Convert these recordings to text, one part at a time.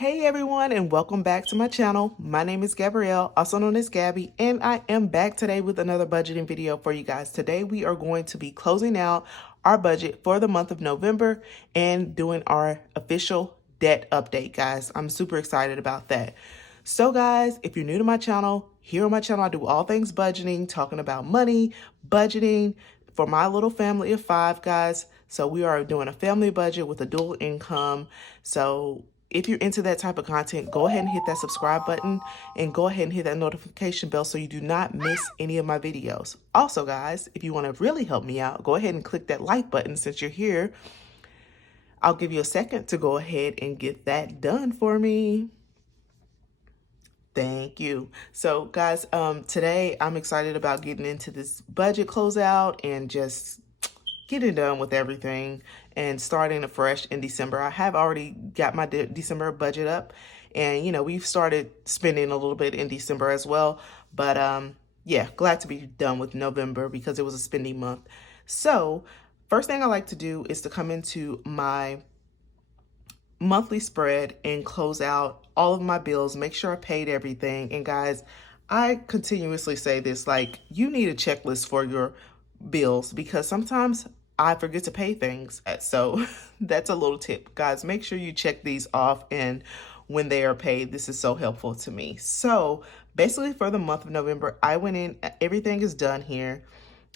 Hey everyone, and welcome back to my channel. My name is Gabrielle, also known as Gabby, and I am back today with another budgeting video for you guys. Today we are going to be closing out our budget for the month of November and doing our official debt update, guys. I'm super excited about that. So guys, if you're new to my channel, here on my channel I do all things budgeting, talking about money, budgeting for my little family of 5, guys. So we are doing a family budget with a dual income. So if you're into that type of content, go ahead and hit that subscribe button and go ahead and hit that notification bell so you do not miss any of my videos. Also, guys, if you want to really help me out, go ahead and click that like button since you're here. I'll give you a second to go ahead and get that done for me. Thank you. So guys, today I'm excited about getting into this budget closeout and just getting done with everything and starting afresh in December. I have already got my December budget up, and we've started spending a little bit in December as well. But yeah, glad to be done with November because it was a spending month. So first thing I like to do is to come into my monthly spread and close out all of my bills, make sure I paid everything. And guys, I continuously say this, like, you need a checklist for your bills because sometimes I forget to pay things. So that's a little tip, guys. Make sure you check these off, and when they are paid, this is so helpful to me. So basically for the month of November, I went in, everything is done here.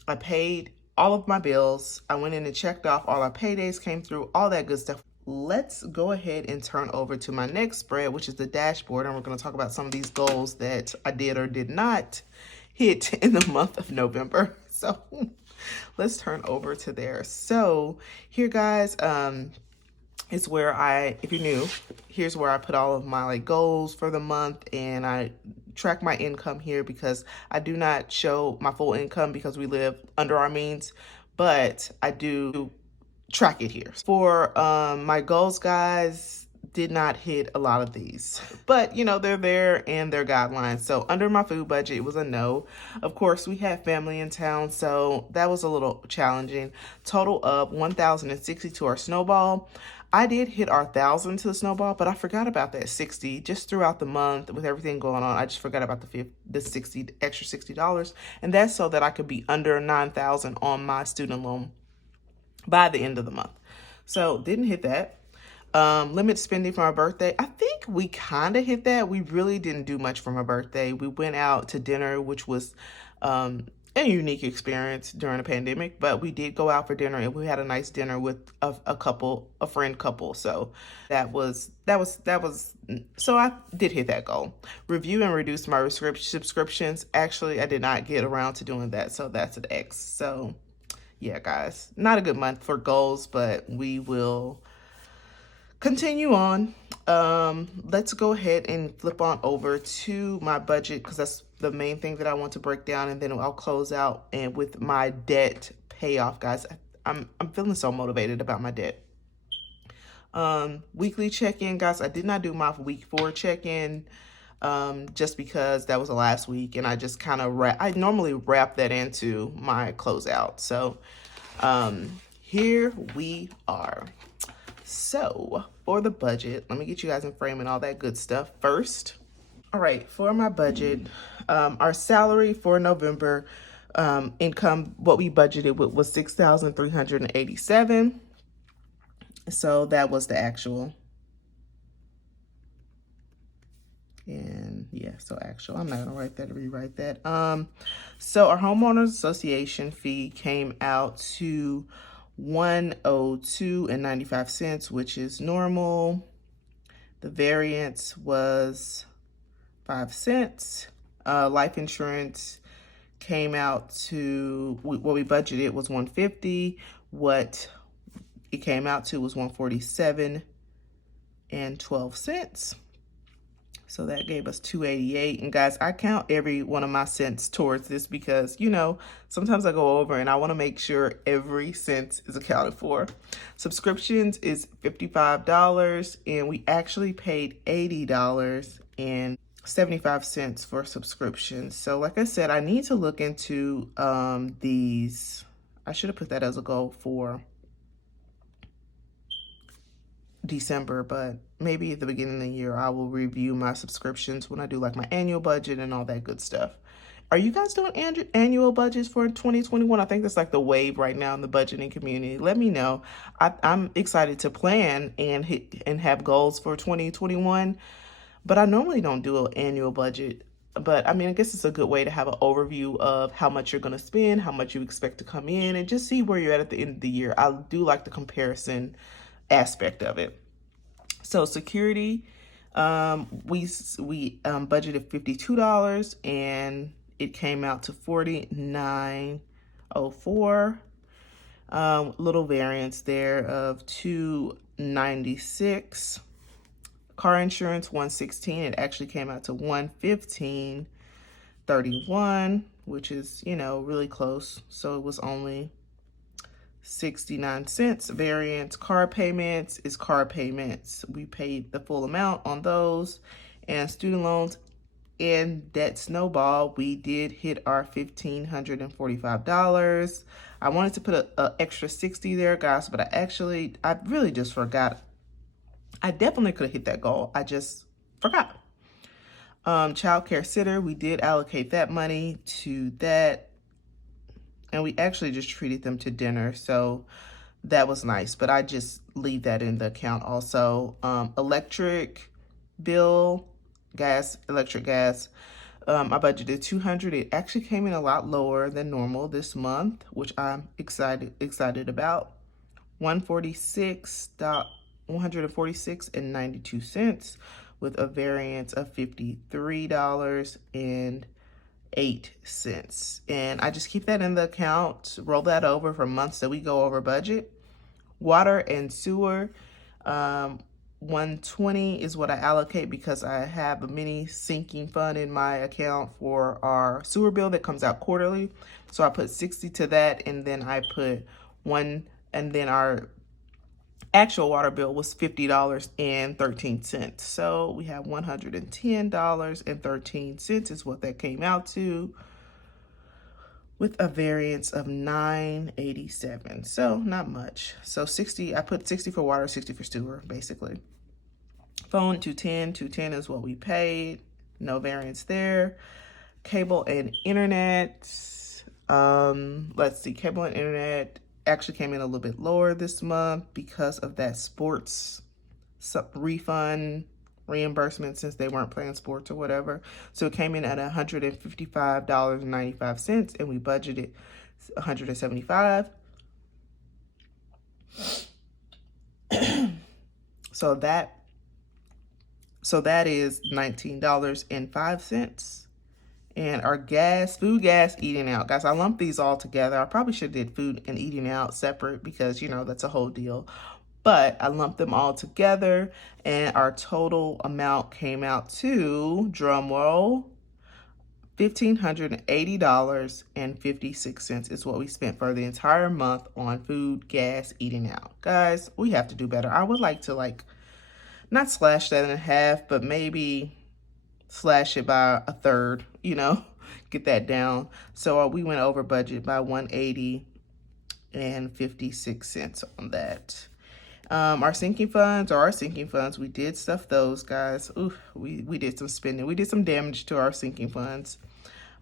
I paid all of my bills. I went in and checked off all our paydays came through, all that good stuff. Let's go ahead and turn over to my next spread, which is the dashboard. And we're going to talk about some of these goals that I did or did not hit in the month of November. So let's turn over to there. So here, guys, it's where if you're new, here's where I put all of my goals for the month, and I track my income here because I do not show my full income because we live under our means, but I do track it here. For my goals, guys, did not hit a lot of these, but they're there and they're guidelines. So under my food budget, it was a no. Of course, we had family in town, so that was a little challenging. Total of 1,060 to our snowball. I did hit our 1,000 to the snowball, but I forgot about that 60 just throughout the month with everything going on. I just forgot about the 60 extra $60, and that's so that I could be under 9,000 on my student loan by the end of the month. So didn't hit that. Limit spending for my birthday. I think we kind of hit that. We really didn't do much for my birthday. We went out to dinner, which was a unique experience during the pandemic, but we did go out for dinner and we had a nice dinner with a friend couple. So that was, so I did hit that goal. Review and reduce my subscriptions. Actually, I did not get around to doing that. So that's an X. So yeah, guys, not a good month for goals, but we will continue on. Let's go ahead and flip on over to my budget because that's the main thing that I want to break down, and then I'll close out and with my debt payoff, guys. I'm feeling so motivated about my debt. Weekly check-in, guys. I did not do my week 4 check-in just because that was the last week, and I just kind of I normally wrap that into my closeout. So here we are. So for the budget, let me get you guys in frame and all that good stuff first. All right, for my budget, our salary for November, income, what we budgeted with was $6,387. So that was the actual. And yeah, so actual, I'm not gonna rewrite that. So our homeowners association fee came out to $102.95, which is normal. The variance was 5 cents. Life insurance came out to what we budgeted was $150. What it came out to was $147.12. So that gave us $288. And guys, I count every one of my cents towards this because, sometimes I go over and I want to make sure every cent is accounted for. Subscriptions is $55, and we actually paid $80.75 for subscriptions. So like I said, I need to look into these. I should have put that as a goal for December, but maybe at the beginning of the year, I will review my subscriptions when I do like my annual budget and all that good stuff. Are you guys doing annual budgets for 2021? I think that's like the wave right now in the budgeting community. Let me know. I'm excited to plan and hit and have goals for 2021, but I normally don't do an annual budget. But I mean, I guess it's a good way to have an overview of how much you're going to spend, how much you expect to come in, and just see where you're at the end of the year. I do like the comparison aspect of it. So security, we budgeted $52 and it came out to $49.04. Little variance there of $296. Car insurance $116. It actually came out to $115.31, which is, you know, really close. So it was only 69 cents. Variance. Car payments is car payments. We paid the full amount on those. And student loans and debt snowball, we did hit our $1,545. I wanted to put an extra 60 there, guys, but I really just forgot. I definitely could have hit that goal. I just forgot. Child care sitter, we did allocate that money to that. And we actually just treated them to dinner, so that was nice. But I just leave that in the account also. Electric bill, electric gas. I budgeted $200. It actually came in a lot lower than normal this month, which I'm excited about. $146.92 with a variance of $53.08. And I just keep that in the account, roll that over for months that we go over budget. Water and sewer, 120 is what I allocate because I have a mini sinking fund in my account for our sewer bill that comes out quarterly. So I put 60 to that, and then I put and then our actual water bill was $50.13. So we have $110.13 is what that came out to, with a variance of $9.87. So not much. So 60, I put 60 for water, 60 for sewer, basically. Phone $210 is what we paid. No variance there. Cable and internet. Let's see, cable and internet actually came in a little bit lower this month because of that sports refund reimbursement, since they weren't playing sports or whatever. So it came in at $155.95, and we budgeted $175. So that is $19.05. And our food, gas, eating out. Guys, I lumped these all together. I probably should have did food and eating out separate because, you know, that's a whole deal. But I lumped them all together, and our total amount came out to, drum roll, $1,580.56 is what we spent for the entire month on food, gas, eating out. Guys, we have to do better. I would like to, not slash that in half, but maybe slash it by a third, you know, get that down. So we went over budget by $180.56 on that. Our sinking funds, we did stuff those, guys. Ooh, we did some spending. We did some damage to our sinking funds.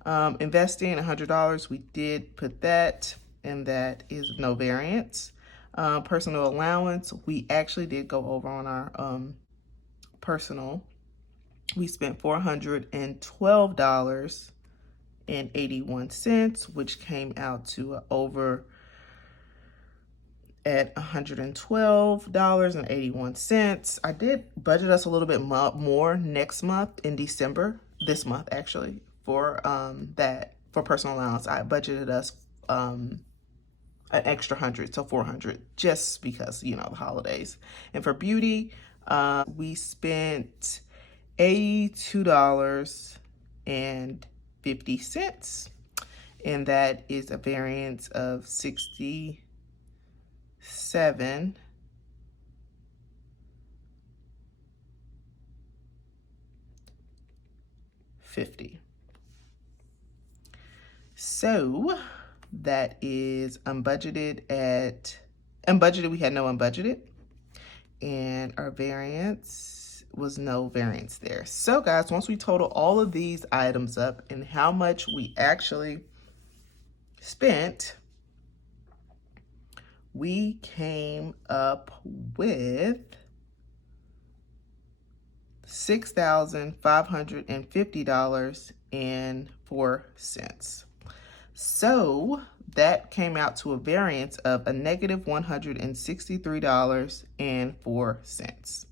Investing $100, we did put that, and that is no variance. Personal allowance, we actually did go over on our personal. We spent $412.81, which came out to over at $112.81. I did budget us a little bit more next month in December, this month actually, for personal allowance. I budgeted us an extra 100, so 400, just because, you know, the holidays. And for beauty, we spent $82.50, and that is a variance of $67.50. So that is unbudgeted. We had no unbudgeted. and our variance was no variance there. So guys, once we total all of these items up and how much we actually spent, we came up with $6,550.04. So that came out to a variance of a negative $163.04.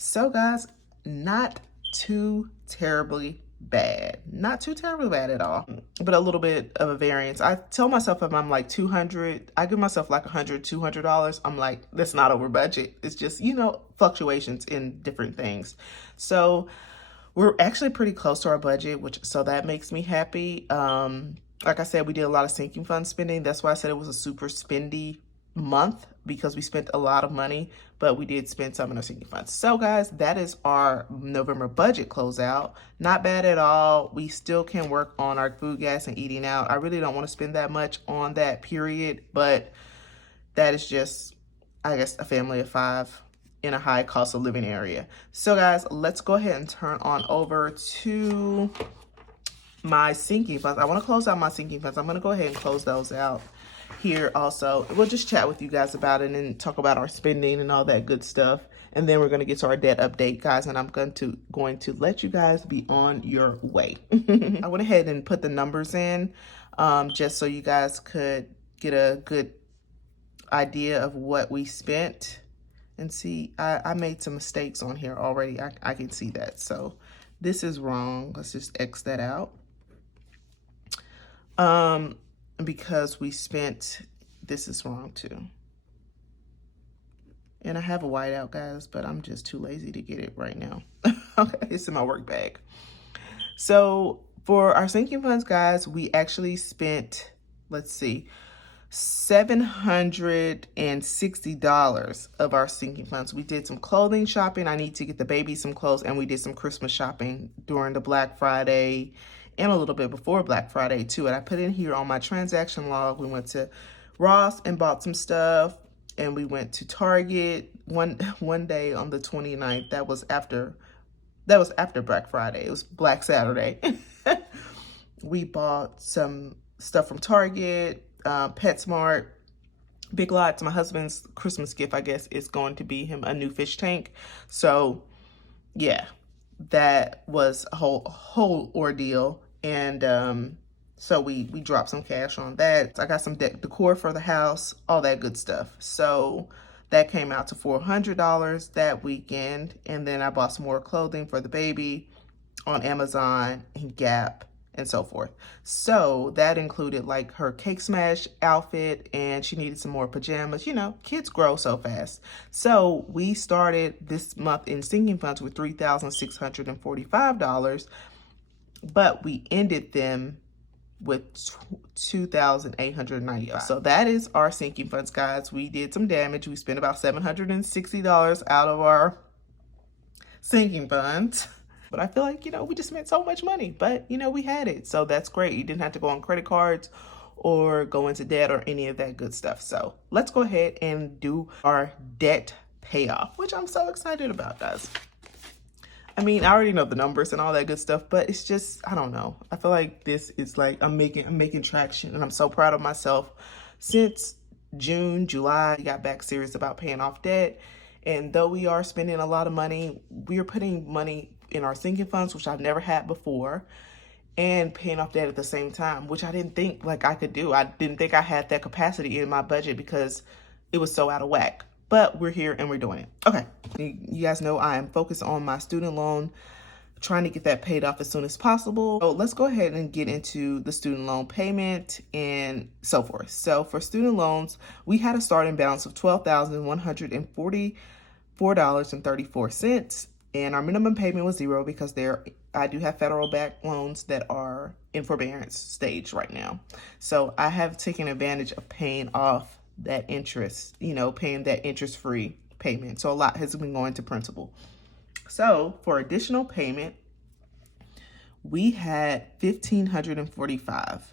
So guys, not too terribly bad. Not too terribly bad at all, but a little bit of a variance. I tell myself if I'm like 200, I give myself like $100, $200. I'm like, that's not over budget. It's just, you know, fluctuations in different things. So we're actually pretty close to our budget, so that makes me happy. Like I said, we did a lot of sinking fund spending. That's why I said it was a super spendy month, because we spent a lot of money, but we did spend some in our sinking funds. So guys, that is our November budget closeout. Not bad at all. We still can work on our food, gas, and eating out. I really don't want to spend that much on that period, but that is just, I guess, a family of 5 in a high cost of living area. So guys, let's go ahead and turn on over to my sinking funds. I want to close out my sinking funds. I'm going to go ahead and close those out here also. We'll just chat with you guys about it and talk about our spending and all that good stuff. And then we're going to get to our debt update, guys, and I'm going to let you guys be on your way. I went ahead and put the numbers in just so you guys could get a good idea of what we spent. And see, I made some mistakes on here already. I can see that. So this is wrong. Let's just X that out. Because we spent, this is wrong too. And I have a whiteout, guys, but I'm just too lazy to get it right now. Okay, it's in my work bag. So for our sinking funds, guys, we actually spent, let's see, $760 of our sinking funds. We did some clothing shopping. I need to get the baby some clothes, and we did some Christmas shopping during the Black Friday and a little bit before Black Friday too. And I put in here on my transaction log, we went to Ross and bought some stuff, and we went to Target one day on the 29th. That was after Black Friday. It was Black Saturday. We bought some stuff from Target, PetSmart, Big Lots. My husband's Christmas gift, I guess, is going to be him a new fish tank. So yeah, that was a whole ordeal. And so we dropped some cash on that. I got some decor for the house, all that good stuff. So that came out to $400 that weekend. And then I bought some more clothing for the baby on Amazon and Gap and so forth. So that included like her cake smash outfit, and she needed some more pajamas. You know, kids grow so fast. So we started this month in sinking funds with $3,645, but we ended them with $2,895. So that is our sinking funds, guys. We did some damage. We spent about $760 out of our sinking funds. But I feel like, you know, we just spent so much money, but, you know, we had it. So that's great. You didn't have to go on credit cards or go into debt or any of that good stuff. So let's go ahead and do our debt payoff, which I'm so excited about, guys. I mean, I already know the numbers and all that good stuff, but it's just, I don't know. I feel like this is like, I'm making traction, and I'm so proud of myself. Since June, July, I got back serious about paying off debt. And though we are spending a lot of money, we are putting money in our sinking funds, which I've never had before, and paying off debt at the same time, which I didn't think like I could do. I didn't think I had that capacity in my budget because it was so out of whack. But we're here and we're doing it. Okay, you guys know I am focused on my student loan, trying to get that paid off as soon as possible. So let's go ahead and get into the student loan payment and so forth. So for student loans, we had a starting balance of $12,144.34. And our minimum payment was $0 because I do have federal backed loans that are in forbearance stage right now. So I have taken advantage of paying off that interest, you know, paying that interest-free payment. So a lot has been going to principal. So for additional payment, we had $1,545.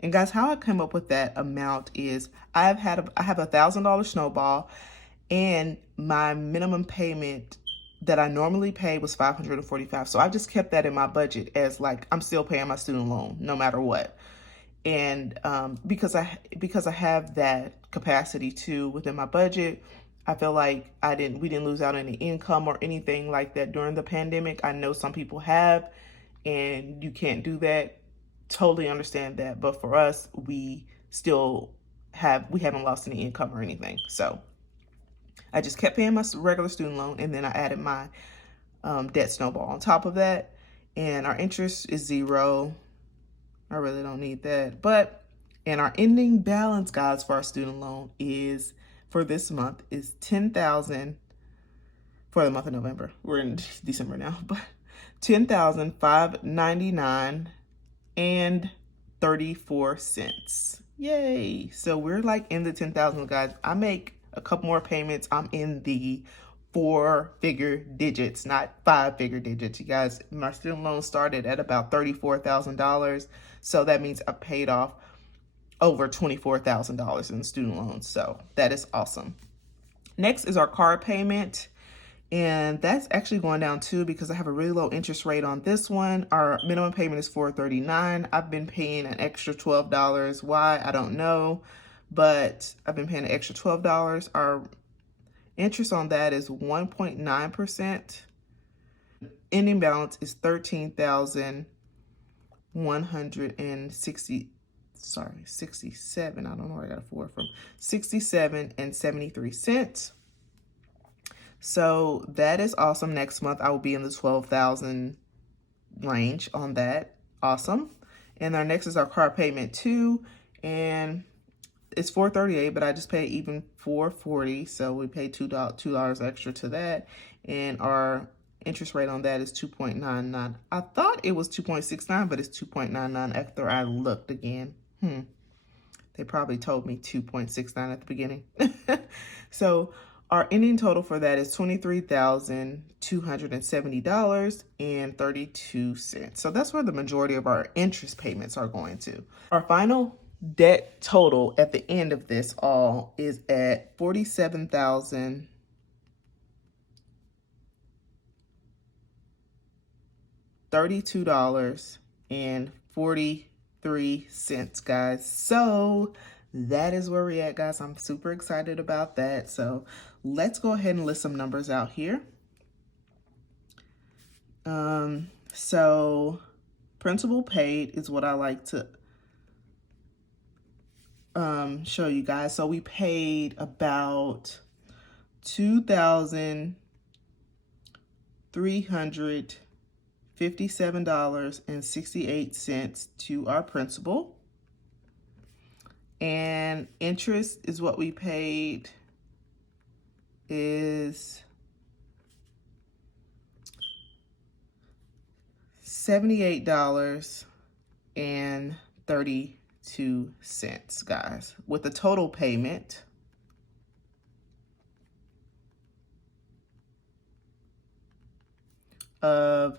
And guys, how I come up with that amount is I have a $1,000 snowball, And my minimum payment that I normally pay was $545. So I just kept that in my budget as like I'm still paying my student loan no matter what. And because I have that capacity too within my budget, I feel like we didn't lose out any income or anything like that during the pandemic. I know some people have, and you can't do that. Totally understand that, but for us, we haven't lost any income or anything. So I just kept paying my regular student loan, and then I added my debt snowball on top of that, and our interest is zero. I really don't need that. And our ending balance, guys, for our student loan is for this month is 10,000 for the month of November. We're in December now, but 10,599 and 34 cents. Yay. So we're like in the 10,000, guys. I make a couple more payments. I'm in the 4-figure digits, not 5-figure digits. You guys, my student loan started at about $34,000. So that means I paid off over $24,000 in student loans. So that is awesome. Next is our car payment. And that's actually going down too because I have a really low interest rate on this one. Our minimum payment is $439. I've been paying an extra $12. Why? I don't know. But I've been paying an extra $12. Our interest on that is 1.9%. Ending balance is 67. I don't know where I got a 4 from. 67 and 73 cents. So that is awesome. Next month I will be in the 12,000 range on that. Awesome. And our next is our car payment too, and it's $438, but I just paid even $440, so we paid $2 extra to that, and our interest rate on that is 2.99. I thought it was 2.69, but it's 2.99 after I looked again. They probably told me 2.69 at the beginning. So our ending total for that is $23,270.32. So that's where the majority of our interest payments are going to. Our final debt total at the end of this all is at $47,032.43, guys. So that is where we're at, guys. I'm super excited about that. So let's go ahead and list some numbers out here. So principal paid is what I like to show you guys. So we paid about $2,357.68 to our principal. And interest is what we paid is $78.32, guys, with a total payment of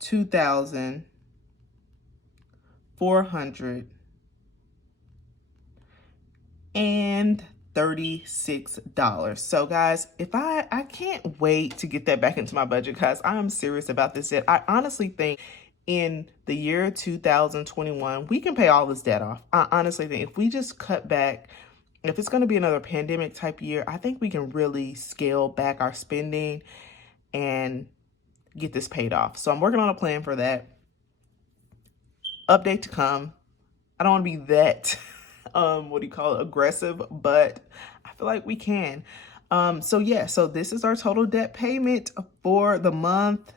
$2,436. So guys, I can't wait to get that back into my budget, guys. I am serious about this debt. I honestly think in the year 2021, we can pay all this debt off. I honestly think if we just cut back, if it's going to be another pandemic type year, I think we can really scale back our spending and get this paid off. So I'm working on a plan for that. Update to come. I don't want to be that, aggressive, but I feel like we can. So this is our total debt payment for the month.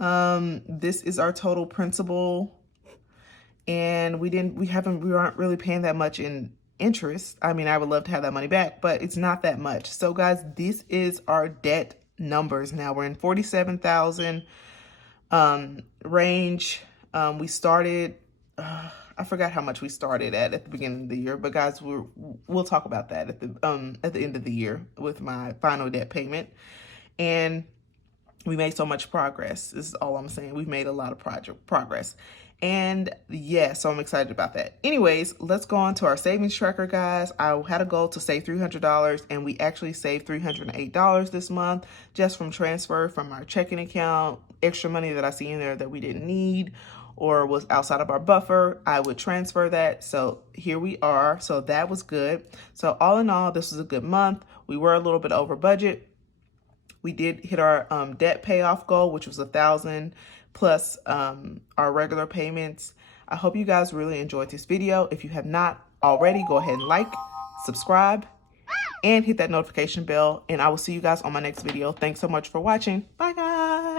This is our total principal, and we aren't really paying that much in interest. I mean, I would love to have that money back, but it's not that much. So guys, this is our debt numbers. Now we're in 47,000 range. We started, I forgot how much we started at the beginning of the year, but guys, we'll talk about that at the end of the year with my final debt payment. And we made so much progress. This is all I'm saying. We've made a lot of progress. And yeah, so I'm excited about that. Anyways, let's go on to our savings tracker, guys. I had a goal to save $300, and we actually saved $308 this month just from transfer from our checking account. Extra money that I see in there that we didn't need or was outside of our buffer, I would transfer that. So here we are. So that was good. So all in all, this was a good month. We were a little bit over budget. We did hit our debt payoff goal, which was 1,000 plus our regular payments. I hope you guys really enjoyed this video. If you have not already, go ahead and like, subscribe, and hit that notification bell. And I will see you guys on my next video. Thanks so much for watching. Bye, guys.